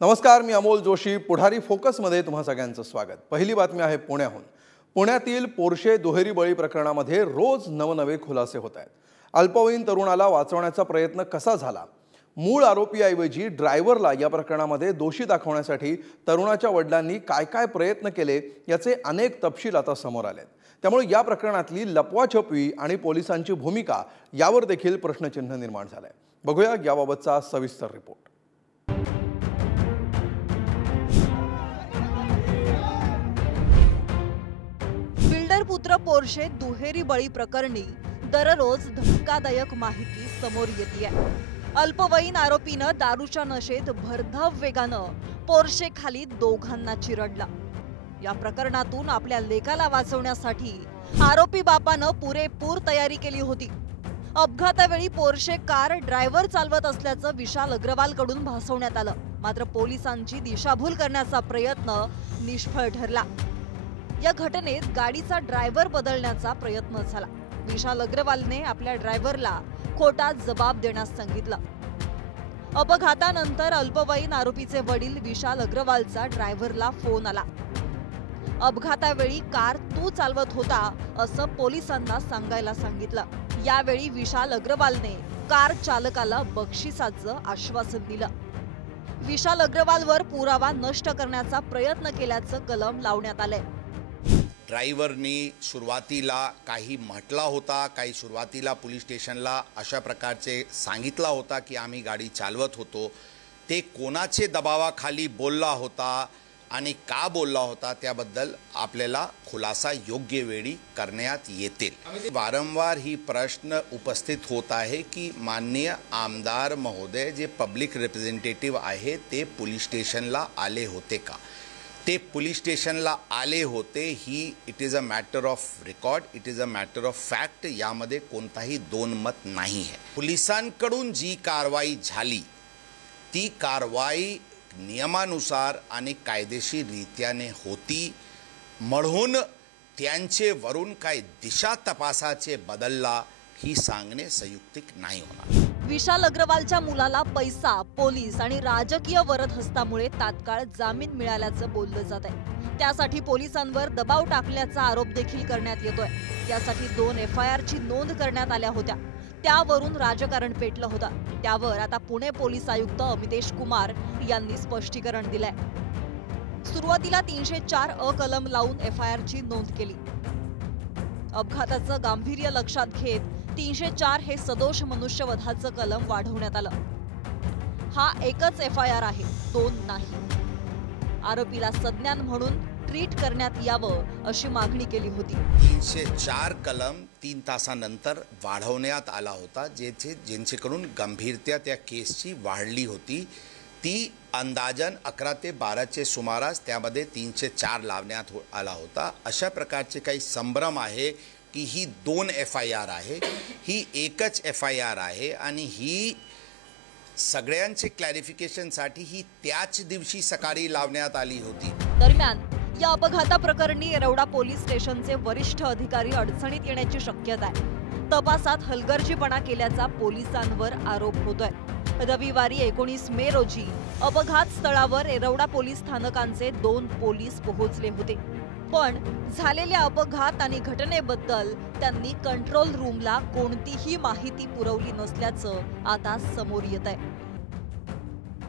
नमस्कार, मी अमोल जोशी. पुढारी फोकसमध्ये तुम्हा सगळ्यांचं स्वागत. पहिली बातमी आहे पुण्याहून. पुण्यातील पोर्शे दुहेरी बळी प्रकरणामध्ये रोज नवनवे खुलासे होत आहेत. अल्पवयीन तरुणाला वाचवण्याचा प्रयत्न कसा झाला, मूळ आरोपीऐवजी ड्रायव्हरला या प्रकरणामध्ये दोषी दाखवण्यासाठी तरुणाच्या वडिलांनी काय काय प्रयत्न केले याचे अनेक तपशील आता समोर आलेत. त्यामुळे या प्रकरणातली लपवाछपवी आणि पोलिसांची भूमिका यावर देखील प्रश्नचिन्ह निर्माण झालंय. बघूया याबाबतचा सविस्तर रिपोर्ट. पुत्र पोर्शे दुहेरी बळी प्रकरणी दररोज धक्कादायक माहिती समोर येते. अल्पवयीन आरोपीनं दारूच्या नशेत भरधाव वेगानं पोर्शे खाली दोघांना चिरडला. या प्रकरणातून आपल्या लेकाला वाचवण्यासाठी आरोपी बापानं पुरेपूर तयारी केली होती. अपघातावेळी पोर्शे कार ड्रायव्हर चालवत असल्याचं विशाल अग्रवाल कडून भासवण्यात आलं. मात्र पोलिसांची दिशाभूल करण्याचा प्रयत्न निष्फळ ठरला. या घटनेत गाडीचा ड्रायव्हर बदलण्याचा प्रयत्न झाला. विशाल अग्रवालने आपल्या ड्रायव्हरला खोटा जबाब देण्यास सांगितलं. अपघातानंतर अल्पवयीन आरोपीचे वडील विशाल अग्रवालचा ड्रायव्हरला फोन आला. अपघातावेळी कार तू चालवत होता असं पोलिसांना सांगायला सांगितलं. यावेळी विशाल अग्रवालने कार चालकाला बक्षिसाचं आश्वासन दिलं. विशाल अग्रवालवर पुरावा नष्ट करण्याचा प्रयत्न केल्याचं कलम लावण्यात आलंय. ड्रायव्हरनी सुरुवातीला काही म्हटला होता, काही सुरुवातीला पोलीस स्टेशनला अशा प्रकारचे सांगितला होता की आम्ही गाडी चालवत होतो. ते कोणाचे दबावाखाली बोलला होता आणि का बोलला होता त्याबद्दल आपल्याला खुलासा योग्य वेळी करण्यात येतील. वारंवार ही प्रश्न उपस्थित होत आहे की माननीय आमदार महोदय जे पब्लिक रिप्रेझेंटेटिव्ह आहे ते पोलीस स्टेशनला आले होते का. ते पोलीस स्टेशनला आले होते ही it is a matter of record, it is a matter of fact. यामध्ये कोणताही दोन मत नाही आहे. पोलिसांकडून जी कारवाई झाली ती कारवाई नियमानुसार आणि कायदेशीर रीत्याने होती. म्हणून त्यांचे वरून काय दिशा तपासाचे बदलला ही सांगणे संयुक्तिक नाही होणार. विशाल अग्रवालच्या मुलाला पैसा, पोलीस आणि राजकीय वरदहस्तामुळे तात्काळ जामीन मिळाल्याचं बोललं जात आहे. त्यासाठी पोलिसांवर दबाव टाकल्याचा आरोप देखील करण्यात येतोय. यासाठी 2 FIR ची नोंद करण्यात आल्या होत्या. त्यावरून राजकारण पेटलं होतं. त्यावर आता पुणे पोलीस आयुक्त अमितेश कुमार यांनी स्पष्टीकरण दिलंय. सुरुवातीला 304 अ कलम लावून FIR ची नोंद केली. अपघाताचं गांभीर्य लक्षात घेत 304 हे सदोष मनुष्यवधाचं कलम वाढवण्यात आलं. हा एकच FIR आहे, 2 नाही. आरोपीला सज्ञान म्हणून ट्रीट करण्यात यावं अशी मागणी केली होती. 304 कलम 3 तासानंतर वाढवण्यात आला होता, जेणेकरून गंभीरता त्या केसची वाढली होती. ती अंदाजन 11 ते 12चे सुमारास त्यामध्ये 304 लावण्यात आला होता. अशा प्रकारचे काही संभ्रम आहे की ही 2 FIR आहे, ही एकच FIR आहे आणि ही सगळ्यांचे क्लॅरिफिकेशनसाठी ही त्याच दिवशी सकाळी लावण्यात आली होती. दरम्यान या अपघाताप्रकरणी येरवडा पोलीस स्टेशनचे वरिष्ठ अधिकारी अडचणीत येण्याची शक्यता आहे. तपासात हलगर्जीपणा केल्याचा पोलिसांवर आरोप होतोय. रविवारी 19 मे रोजी अपघात स्थळावर येरवडा पोलीस स्थानकांचे 2 पोलीस पोहोचले होते. पण झालेल्या अपघात आणि घटनेबद्दल त्यांनी कंट्रोल रूमला कोणतीही माहिती पुरवली नसल्याचं आता समोर येत आहे.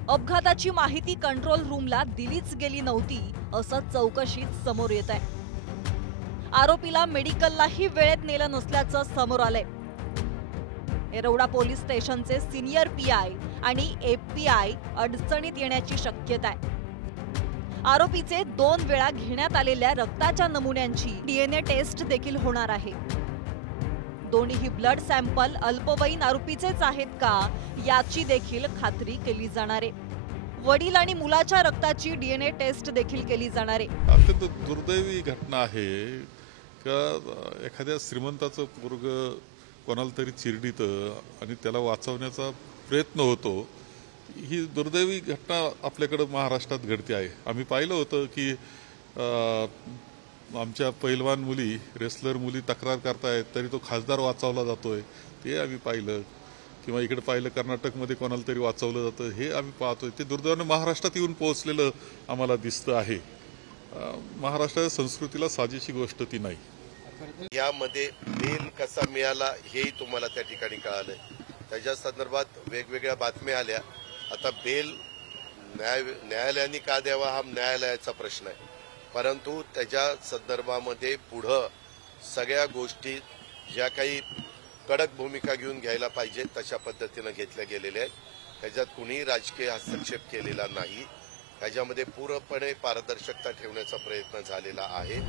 अपघाताची माहिती कंट्रोल रूमला दिलीच गेली नव्हती असं चौकशीत समोर येत आहे. आरोपीला मेडिकललाही वेळेत नेलं नसल्याचं समोर आलंय. येरवडा पोलीस स्टेशनचे सिनियर PI आणि API अडचणीत येण्याची शक्यता आहे. आरोपीचे 2 वेळा घेण्यात आलेल्या रक्ताच्या नमुन्यांची DNA टेस्ट देखील होणार आहे. दोन्हीही ब्लड सॅम्पल अल्पवयीन आरोपीचेच आहेत का याची देखील खात्री केली जाणार आहे. वडील आणि मुलाच्या रक्ताची DNA टेस्ट देखील केली जाणार आहे. अत्यंत दुर्दैवी घटना आहे का एखाद्या श्रीमंताचं पोरग कोणाला तरी चिरडीतं आणि त्याला वाचवण्याचा प्रयत्न होतो. ही दुर्दैवी घटना आपल्याकडे महाराष्ट्रात घडते आहे. आम्ही पाहिलं होतं की आमच्या पैलवान मुली, रेसलर मुली तक्रार करतायत तरी तो खासदार वाचवला जातोय, ते आम्ही पाहिलं. किंवा इकडे पाहिलं कर्नाटकमध्ये कोणाला तरी वाचवलं जातं, हे आम्ही पाहतोय. ते दुर्दैवाने महाराष्ट्रात येऊन पोहोचलेलं आम्हाला दिसतं आहे. महाराष्ट्राच्या संस्कृतीला साजेशी गोष्ट ती नाही. यामध्ये बेल कसा मिळाला हेही तुम्हाला त्या ठिकाणी कळालंय. त्याच्या संदर्भात वेगवेगळ्या बातम्या आल्या. आता बेल न्यायालयाने का द्यावा हा न्यायालयाचा प्रश्न आहे, परंतु त्याच्या संदर्भामध्ये पुढं सगळ्या गोष्टी ज्या काही कडक भूमिका घेऊन घ्यायला पाहिजे तशा पद्धतीनं घेतल्या गेलेल्या आहेत. त्याच्यात कुणीही राजकीय हस्तक्षेप केलेला नाही. त्याच्यामध्ये पूर्णपणे पारदर्शकता ठेवण्याचा प्रयत्न झालेला आहे.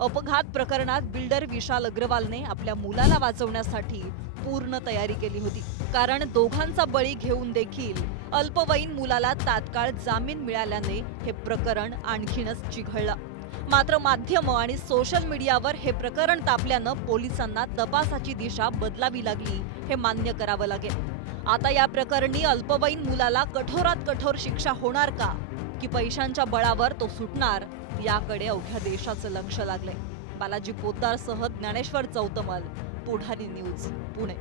अपघात प्रकरणात बिल्डर विशाल अग्रवालने आपल्या मुलाला वाचवण्यासाठी पूर्ण तयारी केली होती. कारण दोघांचा बळी घेऊन देखील अल्पवयीन मुलाला तात्काळ जामीन मिळाल्याने हे प्रकरण आणखीनच चिघळलं. मात्र माध्यम आणि सोशल मीडियावर हे प्रकरण तापल्यानं पोलिसांना तपासाची दिशा बदलावी लागली हे मान्य करावं लागेल. आता या प्रकरणी अल्पवयीन मुलाला कठोरात कठोर शिक्षा होणार का, की पैशांच्या बळावर तो सुटणार, याकडे अवघ्या देशाचं लक्ष लागलंय. बालाजी पोद्दारसह ज्ञानेश्वर चौतमल, पुढारी न्यूज, पुणे.